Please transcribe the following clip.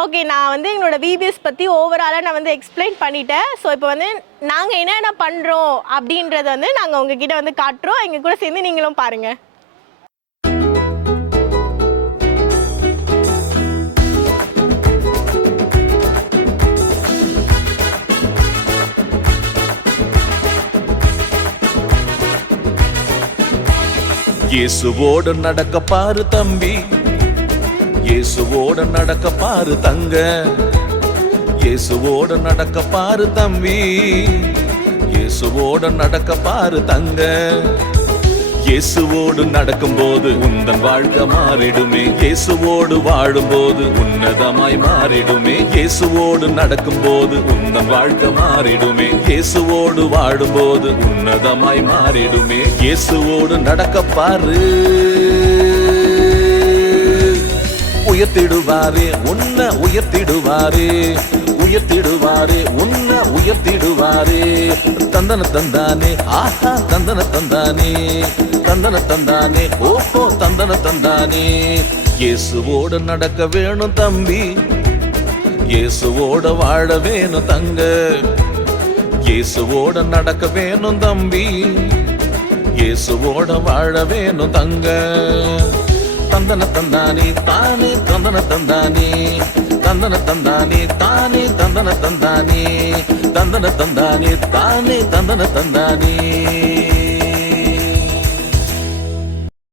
Okay நான் வந்து எங்களோட விபிஎஸ் பற்றி ஓவராலாக நான் வந்து எக்ஸ்பிளைன் பண்ணிட்டேன். ஸோ இப்போ வந்து நாங்கள் என்னென்ன பண்ணுறோம் அப்படின்றத வந்து நாங்கள் உங்ககிட்ட வந்து காட்டுறோம். எங்கள் கூட சேர்ந்து நீங்களும் பாருங்கள் இயேசுவோடு நடக்க பாரு தம்பி. இயேசுவோட நடக்க பாரு தங்க. இயேசுவோட நடக்க பாரு தம்பி. இயேசுவோட நடக்க பாரு தங்க. இயேசுவோடு நடக்கும்போது உந்தன் வாழ்க்கை மாறிடுமே. இயேசுவோடு வாழும்போது உன்னதமாய் மாறிடுமே. இயேசுவோடு நடக்கும்போது உந்தன் வாழ்க்கை மாறிடுமே. இயேசுவோடு வாழும்போது உன்னதமாய் மாறிடுமே. இயேசுவோடு நடக்க பாரு. உயர்த்திடுவாரே உன்னை உயர்த்திடுவாரே. உயர்த்திடுவாரே உன்னை உயர்த்திடுவாரே. தந்தன தந்தானே ஆஹா தந்தன தந்தானே. தந்தன தந்தானே ஓஹோ தந்தன தந்தானே. இயேசுவோடு நடக்க வேணும் தம்பி. இயேசுவோட வாழ வேணும் தங்க. இயேசுவோட நடக்க வேணும் தம்பி. இயேசுவோட வாழ வேணும் தங்க. தந்தன தந்தானே தானே தந்தன தந்தானே. தந்தன தந்தானே தானே தந்தன தந்தானே. தந்தன தந்தானே தானே தந்தன தந்தானே.